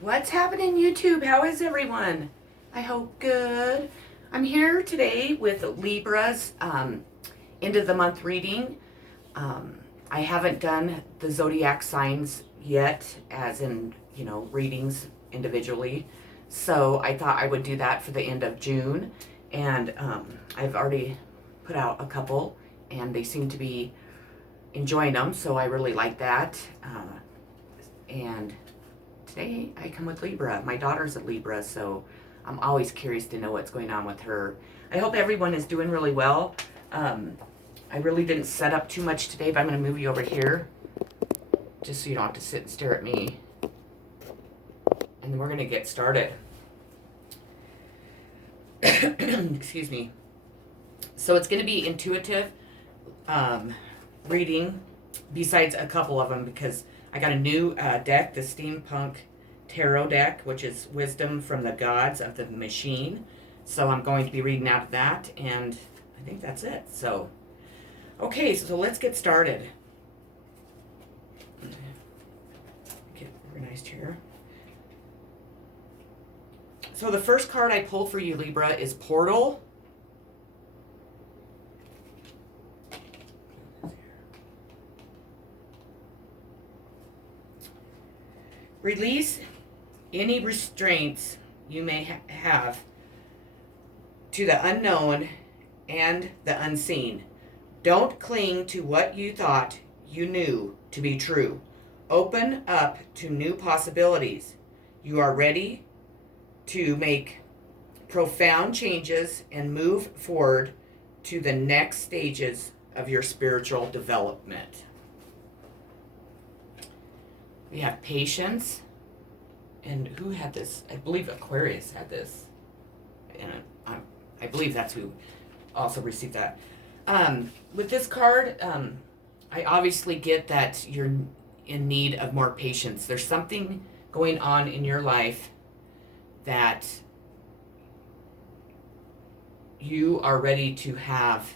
What's happening, YouTube? How is everyone? I hope good. I'm here today with Libra's end of the month reading. I haven't done the zodiac signs yet, as in, readings individually. So I thought I would do that for the end of June. And I've already put out a couple, and they seem to be enjoying them. So I really like that. And today I come with Libra. My daughter's a Libra, so I'm always curious to know what's going on with her. I hope everyone is doing really well. I really didn't set up too much today, but I'm going to move you over here just so you don't have to sit and stare at me. And then we're going to get started. Excuse me. So it's going to be intuitive reading, besides a couple of them, because I got a new deck, the Steampunk Tarot deck, which is Wisdom from the Gods of the Machine. So I'm going to be reading out of that, and I think that's it. So, okay, so let's get started. Get organized here. So the first card I pulled for you, Libra, is Portal. Release any restraints you may have to the unknown and the unseen. Don't cling to what you thought you knew to be true. Open up to new possibilities. You are ready to make profound changes and move forward to the next stages of your spiritual development. We have patience. And who had this? I believe Aquarius had this. And I believe that's who also received that. With this card, I obviously get that you're in need of more patience. There's something going on in your life that you are ready to have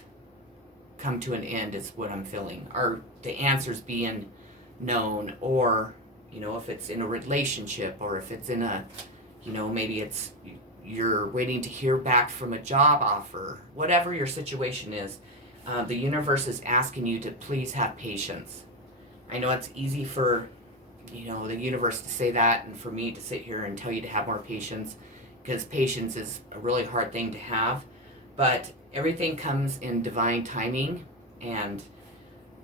come to an end, is what I'm feeling. Or the answers being known, or if it's in a relationship, or if it's in a, maybe it's you're waiting to hear back from a job offer, whatever your situation is, the universe is asking you to please have patience. I know it's easy for, the universe to say that, and for me to sit here and tell you to have more patience, because patience is a really hard thing to have, but everything comes in divine timing. And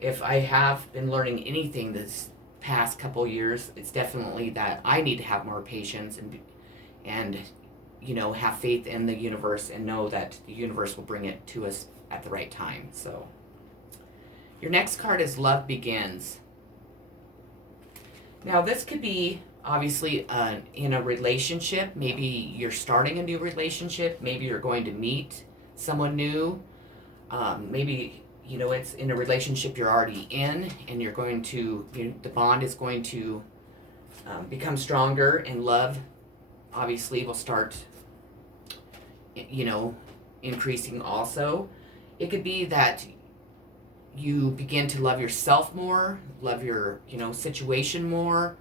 if I have been learning anything this past couple years, it's definitely that I need to have more patience and have faith in the universe, and know that the universe will bring it to us at the right time. So your next card is Love Begins. Now this could be obviously in a relationship. Maybe you're starting a new relationship. Maybe you're going to meet someone new. Maybe it's in a relationship you're already in, and you're going to, the bond is going to become stronger, and love obviously will start, increasing also. It could be that you begin to love yourself more, love your, situation more,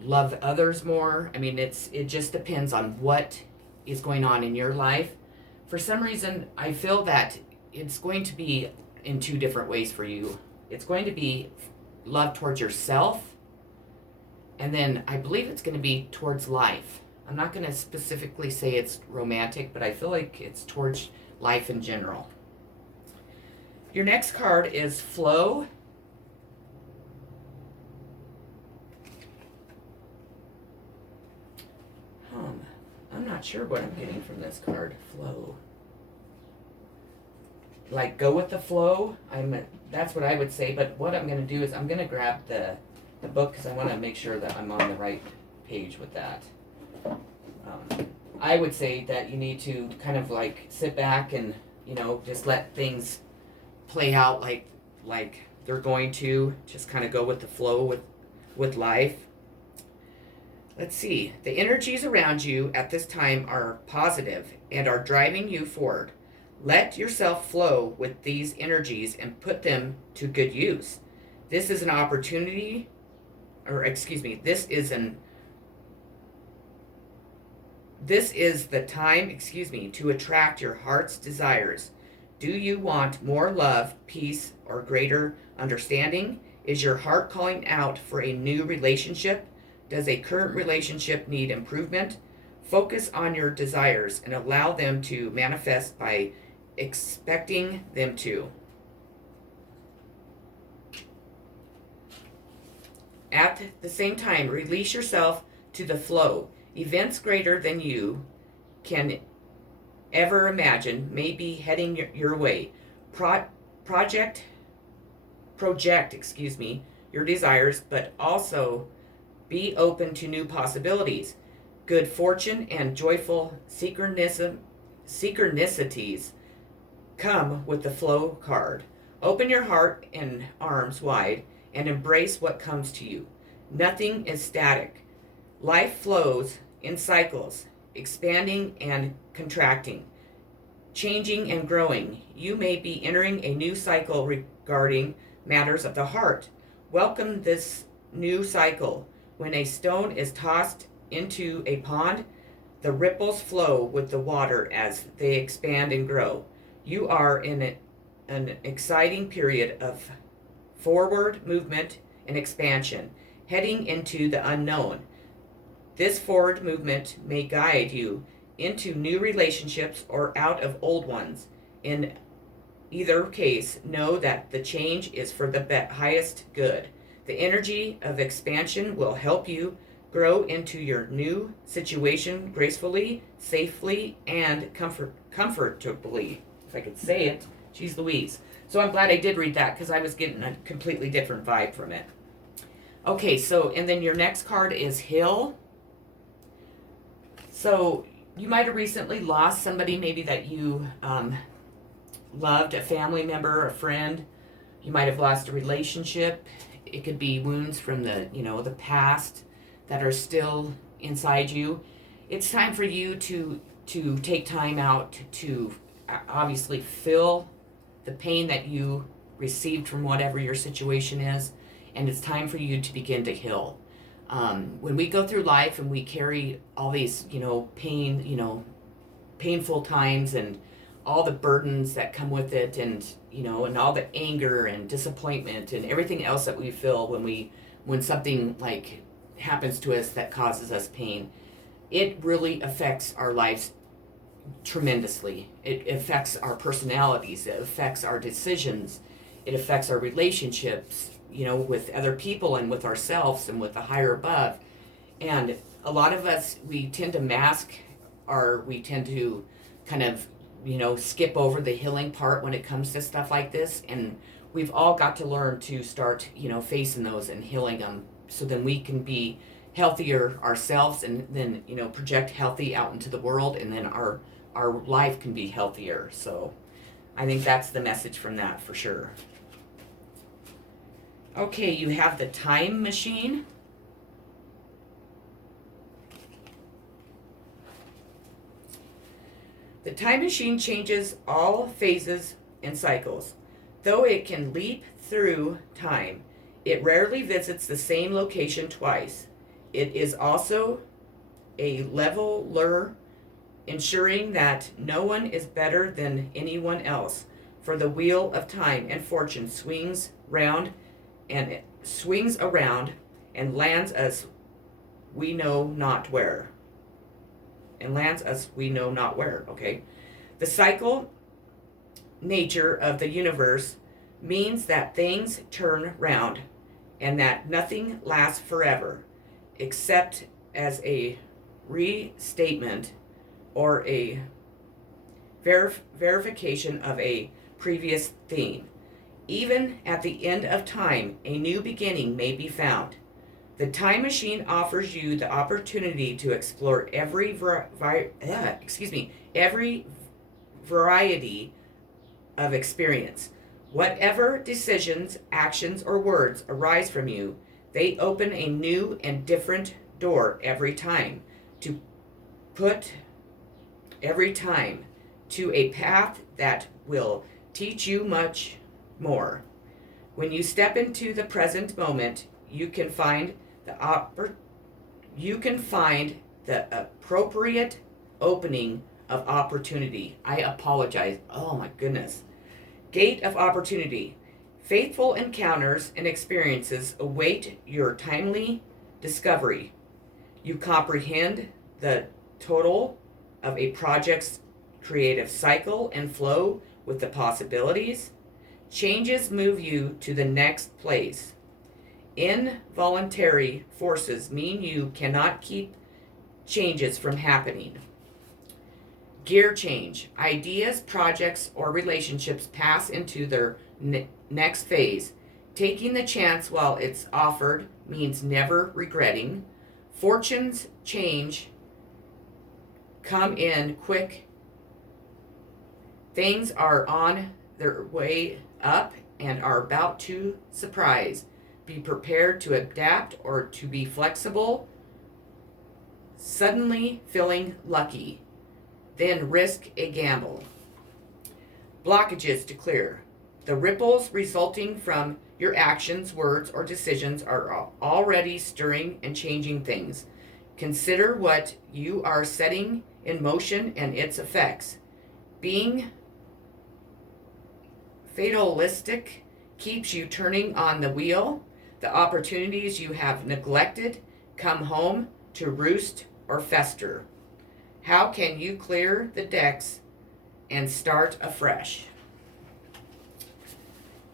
love others more. I mean, it just depends on what is going on in your life. For some reason, I feel that it's going to be in two different ways for you. It's going to be love towards yourself, and then I believe it's going to be towards life. I'm not going to specifically say it's romantic, but I feel like it's towards life in general. Your next card is Flow. I'm not sure what I'm getting from this card. Flow. Like, go with the flow. That's what I would say. But what I'm going to do is I'm going to grab the book, because I want to make sure that I'm on the right page with that. I would say that you need to kind of like sit back and just let things play out like they're going to. Just kind of go with the flow with life. Let's see. The energies around you at this time are positive and are driving you forward. Let yourself flow with these energies and put them to good use. This is an opportunity, this is an This is the time, to attract your heart's desires. Do you want more love, peace, or greater understanding? Is your heart calling out for a new relationship? Does a current relationship need improvement? Focus on your desires and allow them to manifest by expecting them to. At the same time, release yourself to the flow. Events greater than you can ever imagine may be heading your way. Project, your desires, but also be open to new possibilities. Good fortune and joyful synchronicities come with the flow card. Open your heart and arms wide and embrace what comes to you. Nothing is static. Life flows in cycles, expanding and contracting, changing and growing. You may be entering a new cycle regarding matters of the heart. Welcome this new cycle. When a stone is tossed into a pond, the ripples flow with the water as they expand and grow. You are in an exciting period of forward movement and expansion, heading into the unknown. This forward movement may guide you into new relationships or out of old ones. In either case, know that the change is for the highest good. The energy of expansion will help you grow into your new situation gracefully, safely, and comfortably. If I could say it, geez Louise. So I'm glad I did read that because I was getting a completely different vibe from it. Okay, so, and then your next card is Hill. So you might have recently lost somebody maybe that you loved, a family member, a friend. You might have lost a relationship. It could be wounds from the past that are still inside you. It's time for you to take time out to obviously feel the pain that you received from whatever your situation is, and it's time for you to begin to heal. When we go through life and we carry all these, painful times and all the burdens that come with it, and and all the anger and disappointment and everything else that we feel when something like happens to us that causes us pain, it really affects our lives tremendously. It affects our personalities, it affects our decisions, it affects our relationships, with other people and with ourselves and with the higher above. And a lot of us, we tend to mask, or we tend to kind of skip over the healing part when it comes to stuff like this. And we've all got to learn to start facing those and healing them, so then we can be healthier ourselves, and then project healthy out into the world, and then our life can be healthier. So I think that's the message from that for sure. Okay, you have the time machine. The time machine changes all phases and cycles. Though it can leap through time, it rarely visits the same location twice. It is also a leveler, ensuring that no one is better than anyone else. For the wheel of time and fortune swings around and lands us we know not where. Okay? The cycle nature of the universe means that things turn round and that nothing lasts forever, except as a restatement or a verification of a previous theme. Even at the end of time, a new beginning may be found. The time machine offers you the opportunity to explore every variety of experience. Whatever decisions, actions, or words arise from you, they open a new and different door every time to a path that will teach you much more. When you step into the present moment, you can find the appropriate opening of opportunity. I apologize. Oh my goodness. Gate of opportunity. Faithful encounters and experiences await your timely discovery. You comprehend the total of a project's creative cycle and flow with the possibilities. Changes move you to the next place. Involuntary forces mean you cannot keep changes from happening. Gear change. Ideas, projects, or relationships pass into their next phase. Taking the chance while it's offered means never regretting. Fortunes change, come in quick. Things are on their way up and are about to surprise. Be prepared to adapt or to be flexible. Suddenly feeling lucky. Then risk a gamble. Blockages to clear. The ripples resulting from your actions, words, or decisions are already stirring and changing things. Consider what you are setting in motion and its effects. Being fatalistic keeps you turning on the wheel. The opportunities you have neglected come home to roost or fester. How can you clear the decks and start afresh?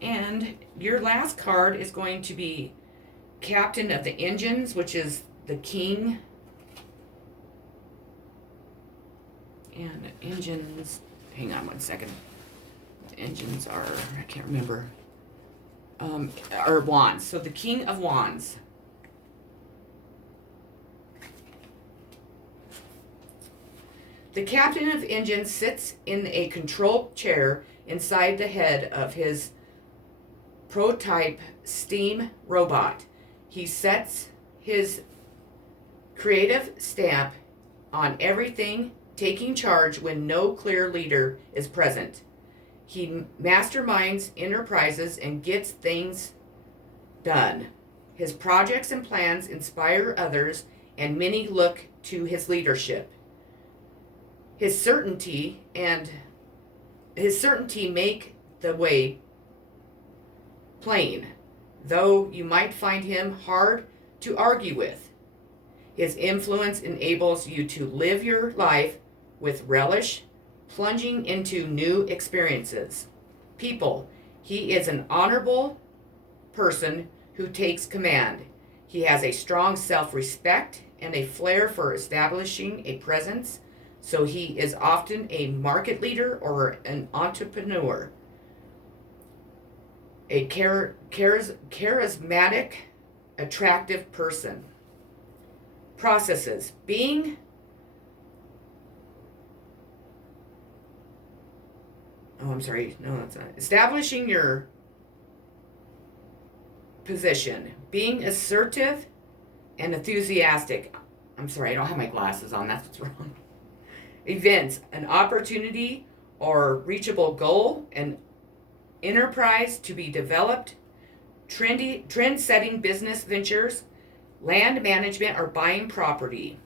And your last card is going to be Captain of the Engines, which is the King. And engines, hang on one second. The engines are, I can't remember, are wands. So the King of Wands. The Captain of Engines sits in a control chair inside the head of his prototype steam robot. He sets his creative stamp on everything, taking charge when no clear leader is present. He masterminds enterprises and gets things done. His projects and plans inspire others, and many look to his leadership. His certainty make the way plain, though you might find him hard to argue with. His influence enables you to live your life with relish, plunging into new experiences. People, he is an honorable person who takes command. He has a strong self-respect and a flair for establishing a presence, so he is often a market leader or an entrepreneur. A charismatic, attractive person. Processes. Establishing your position. Being assertive and enthusiastic. I'm sorry, I don't have my glasses on. That's what's wrong. Events. An opportunity or reachable goal. An enterprise to be developed. Trend-setting business ventures. Land management or buying property.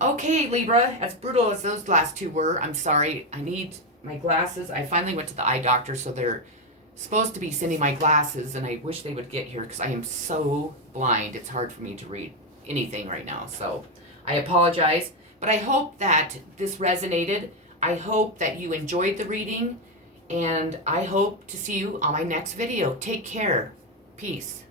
Okay, Libra, as brutal as those last two were, I'm sorry, I need my glasses. I finally went to the eye doctor, so they're supposed to be sending my glasses, and I wish they would get here because I am so blind. It's hard for me to read anything right now, so I apologize. But I hope that this resonated. I hope that you enjoyed the reading, and I hope to see you on my next video. Take care. Peace.